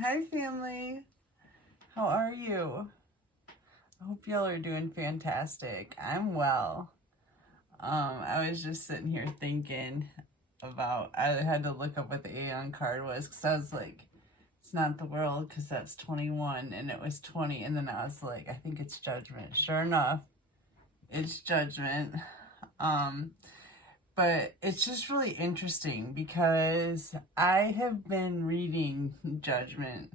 Hi, family. How are you? I hope y'all are doing fantastic. I'm well. I was just sitting here thinking about, I had to look up what the Aeon card was because I was like, it's not the world because that's 21 and it was 20. And then I was like, I think it's judgment. Sure enough, it's judgment. But it's just really interesting because I have been reading judgment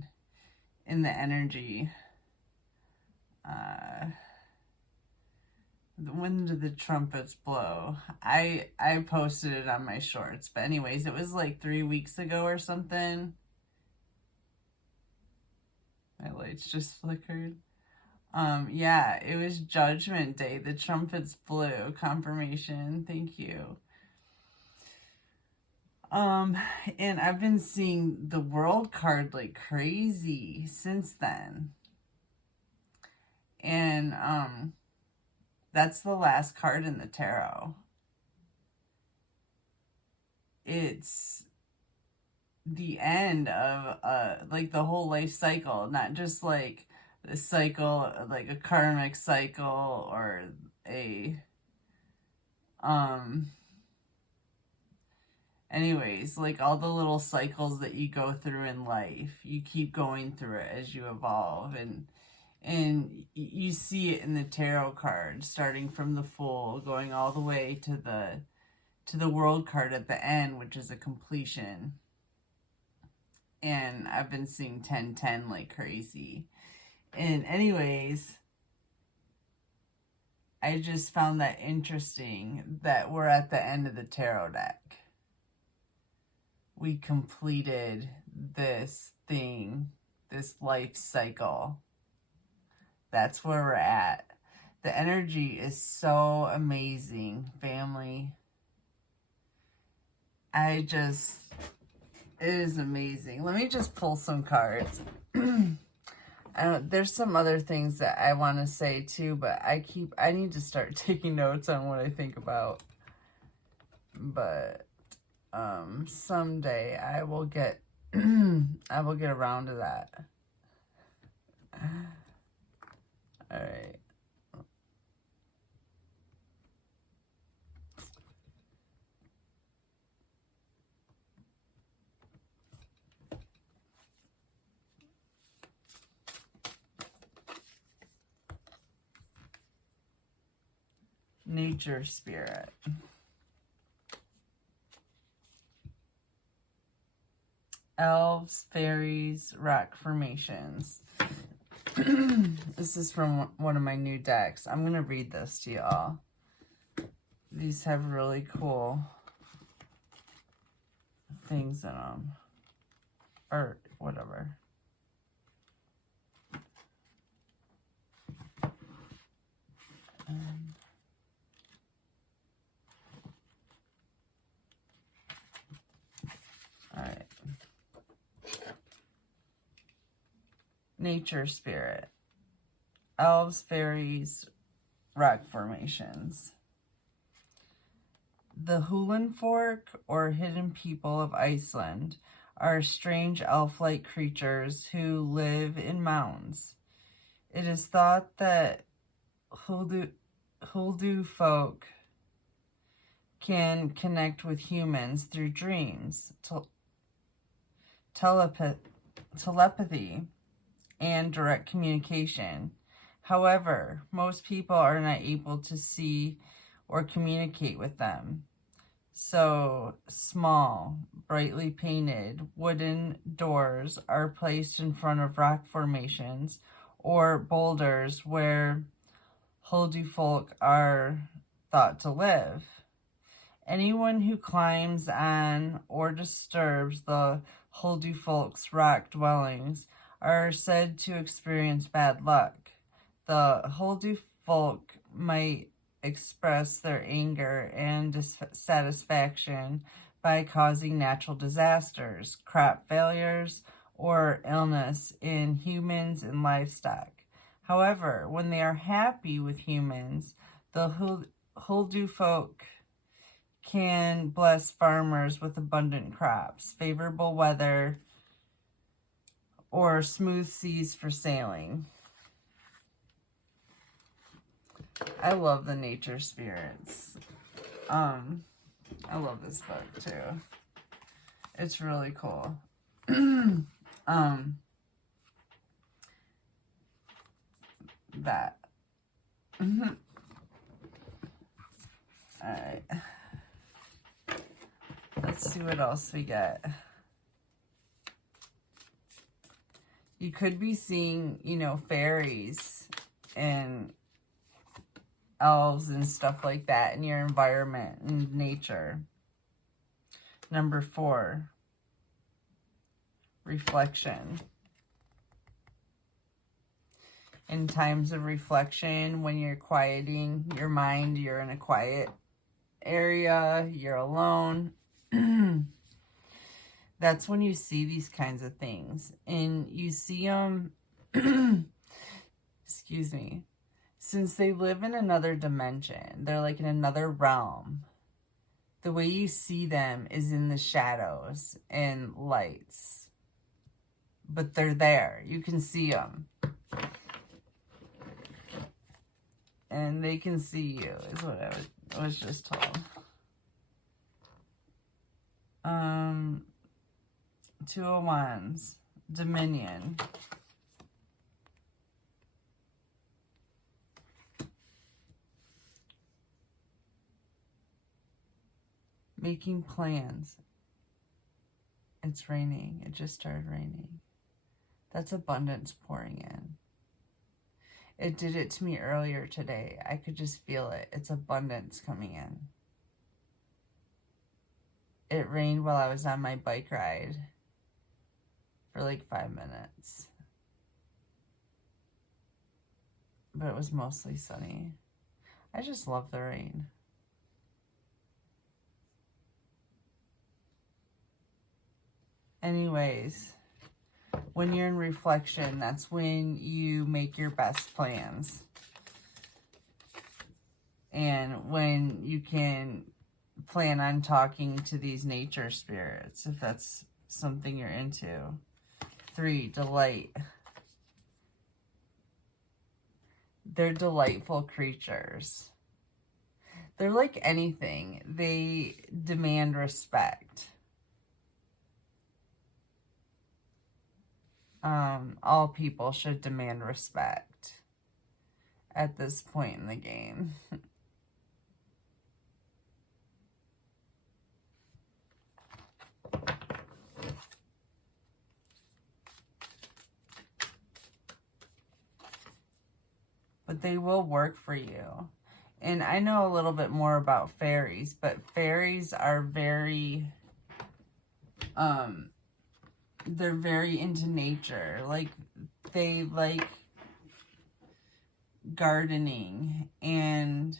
in the energy. When did the trumpets blow? I posted it on my shorts, but anyways, it was like 3 weeks ago or something. My lights just flickered. Yeah, it was Judgment Day. The trumpets blew. Confirmation. Thank you. And I've been seeing the World card like crazy since then. And that's the last card in the tarot. It's the end of like the whole life cycle, not just like the cycle, like a karmic cycle or a anyways, like all the little cycles that you go through in life, you keep going through it as you evolve, and you see it in the tarot card, starting from the Fool, going all the way to the World card at the end, which is a completion. And I've been seeing 10-10 like crazy. And anyways, I just found that interesting that we're at the end of the tarot deck. We completed this thing, this life cycle. That's where we're at. The energy is so amazing, family. It is amazing. Let me just pull some cards. There's some other things that I want to say too, but I need to start taking notes on what I think about. But someday I will get I will get around to that. All right. Nature spirit. Elves, fairies, rock formations. This is from one of my new decks. I'm going to read this to y'all. These have really cool things in them. Or whatever. All right. Nature spirit. Elves, fairies, rock formations. The Hulenfolk, or hidden people of Iceland, are strange elf-like creatures who live in mounds. It is thought that Huldu folk can connect with humans through dreams, telepathy, and direct communication. However, most people are not able to see or communicate with them. So, small, brightly painted wooden doors are placed in front of rock formations or boulders where Huldu folk are thought to live. Anyone who climbs on or disturbs the Huldu folk's rock dwellings are said to experience bad luck. The Huldu folk might express their anger and dissatisfaction by causing natural disasters, crop failures, or illness in humans and livestock. However, when they are happy with humans, the Huldu folk can bless farmers with abundant crops, favorable weather, or smooth seas for sailing. I love the nature spirits. I love this book too. It's really cool. That. Alright. Let's see what else we get. You could be seeing, you know, fairies and elves and stuff like that in your environment and nature. Number 4, reflection. In times of reflection, when you're quieting your mind, you're in a quiet area, you're alone. That's when you see these kinds of things. And you see them, excuse me, since they live in another dimension, they're like in another realm. The way you see them is in the shadows and lights. But they're there. You can see them. And they can see you, is what I was just told. 2 of Wands, Dominion. Making plans. It's raining. It just started raining. That's abundance pouring in. It did it to me earlier today. I could just feel it. It's abundance coming in. It rained while I was on my bike ride for like 5 minutes. But it was mostly sunny. I just love the rain. Anyways, when you're in reflection, that's when you make your best plans. And when you can plan on talking to these nature spirits, if that's something you're into. 3, delight. They're delightful creatures. They're like anything. They demand respect. All people should demand respect at this point in the game. But they will work for you. And I know a little bit more about fairies, but fairies are very, they're very into nature. Like, they like gardening and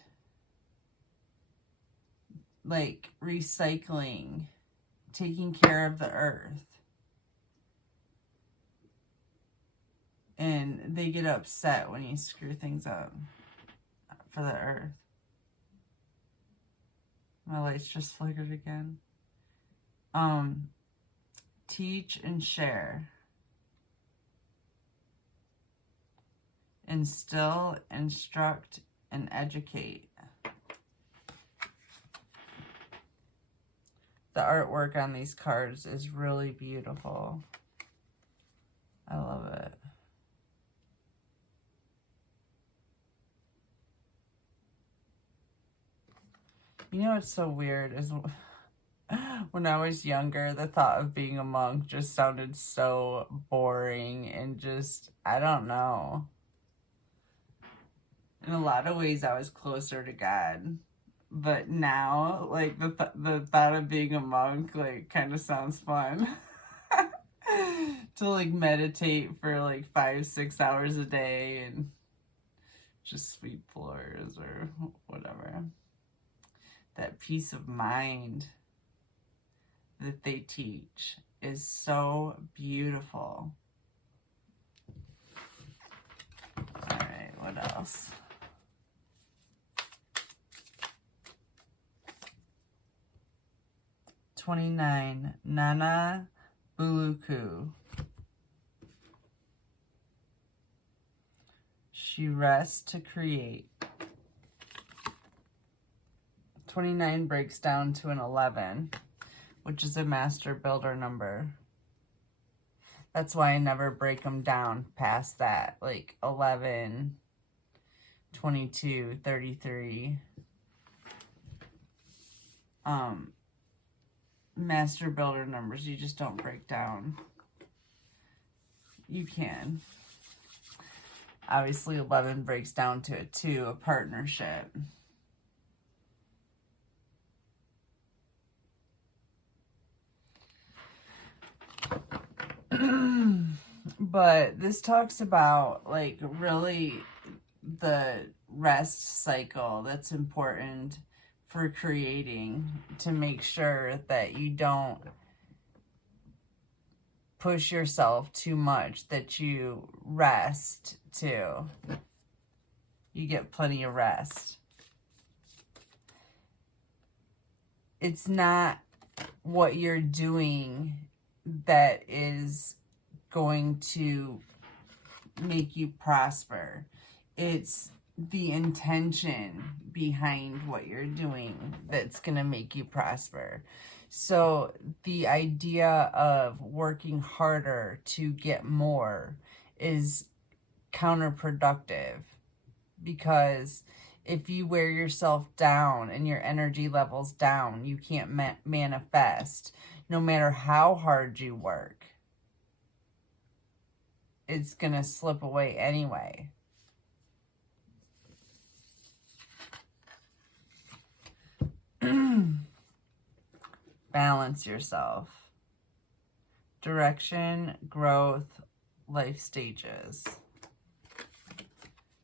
like recycling, taking care of the earth. And they get upset when you screw things up for the earth. My lights just flickered again. Teach and share. Instill, instruct, and educate. The artwork on these cards is really beautiful. I love it. You know what's so weird is when I was younger, the thought of being a monk just sounded so boring and just, I don't know. In a lot of ways, I was closer to God. But now, like, the thought of being a monk, like, kind of sounds fun. To, like, meditate for, like, 5-6 hours a day and just sweep floors or whatever. That peace of mind that they teach is so beautiful. All right, what else? $29, Nana Buluku. She rests to create. 29 breaks down to an 11, which is a master builder number. That's why I never break them down past that, like 11, 22, 33. Master builder numbers, you just don't break down. You can. Obviously, 11 breaks down to a 2, a partnership. But this talks about, like, really the rest cycle that's important for creating, to make sure that you don't push yourself too much, that you rest too. You get plenty of rest. It's not what you're doing that is going to make you prosper. It's the intention behind what you're doing that's going to make you prosper. So the idea of working harder to get more is counterproductive, because if you wear yourself down and your energy levels down, you can't manifest. No matter how hard you work, it's going to slip away anyway. Balance yourself. Direction, growth, life stages.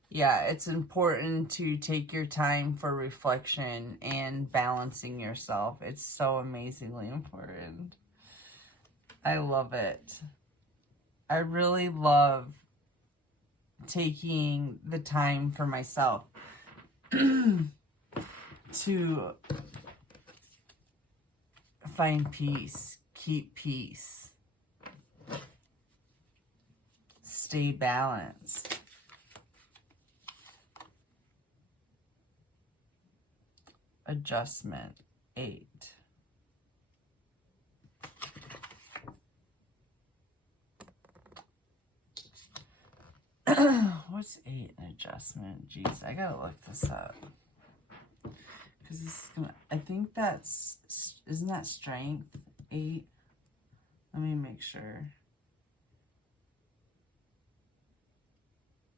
Yeah, it's important to take your time for reflection and balancing yourself. It's so amazingly important. I love it. I really love taking the time for myself to find peace, keep peace, stay balanced. Adjustment, 8. What's 8 in adjustment? Jeez, I gotta look this up. Because this is gonna, I think that's, isn't that strength? 8? Let me make sure.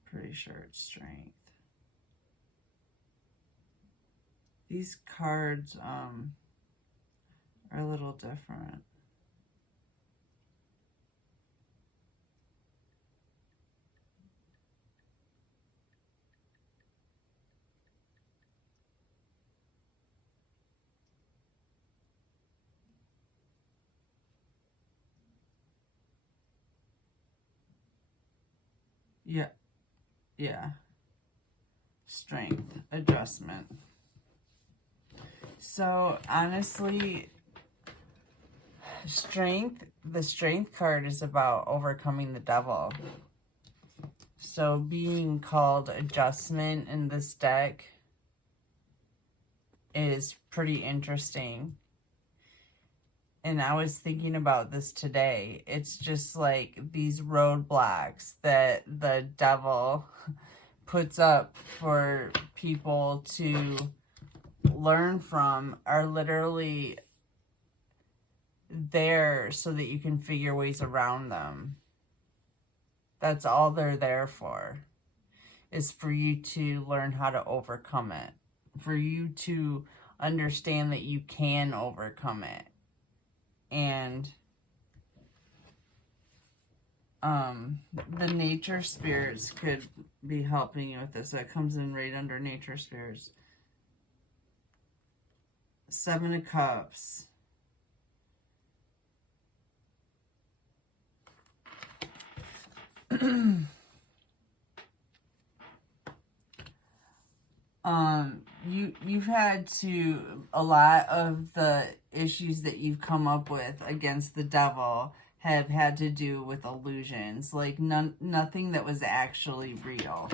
Pretty sure it's strength. These cards are a little different. Yeah. Strength, adjustment. So honestly, the strength card is about overcoming the devil. So being called adjustment in this deck is pretty interesting. And I was thinking about this today. It's just like these roadblocks that the devil puts up for people to learn from are literally there so that you can figure ways around them. That's all they're there for, is for you to learn how to overcome it, for you to understand that you can overcome it. And the nature spirits could be helping you with this. That comes in right under nature spirits. 7 of Cups. You've had to, a lot of the issues that you've come up with against the devil have had to do with illusions, like nothing that was actually real.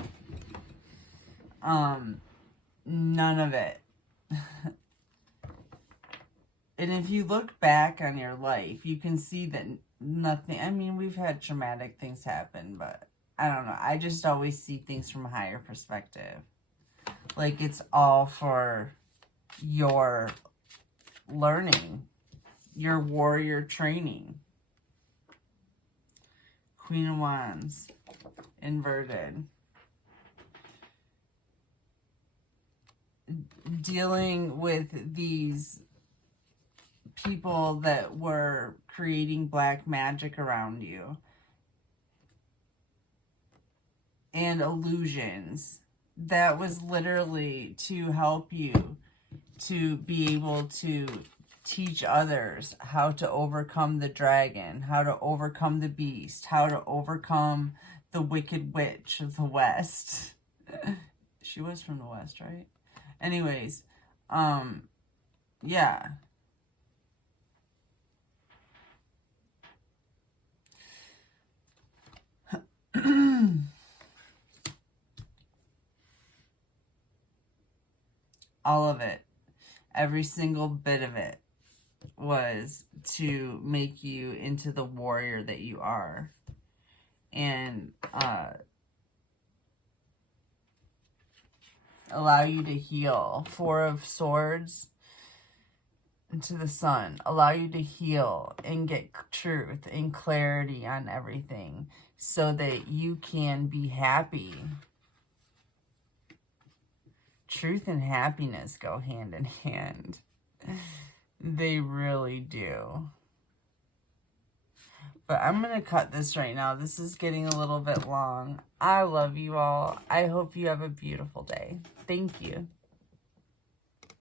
None of it. And if you look back on your life, you can see that nothing, I mean, we've had traumatic things happen, but I don't know. I just always see things from a higher perspective. Like it's all for your learning, your warrior training. Queen of Wands, inverted. Dealing with these people that were creating black magic around you. And illusions. That was literally to help you to be able to teach others how to overcome the dragon, how to overcome the beast, how to overcome the wicked witch of the West. She was from the West, right? Anyways, yeah. All of it, every single bit of it was to make you into the warrior that you are. And allow you to heal. Four of Swords into the Sun. Allow you to heal and get truth and clarity on everything so that you can be happy. Truth and happiness go hand in hand. They really do. But I'm going to cut this right now. This is getting a little bit long. I love you all. I hope you have a beautiful day. Thank you.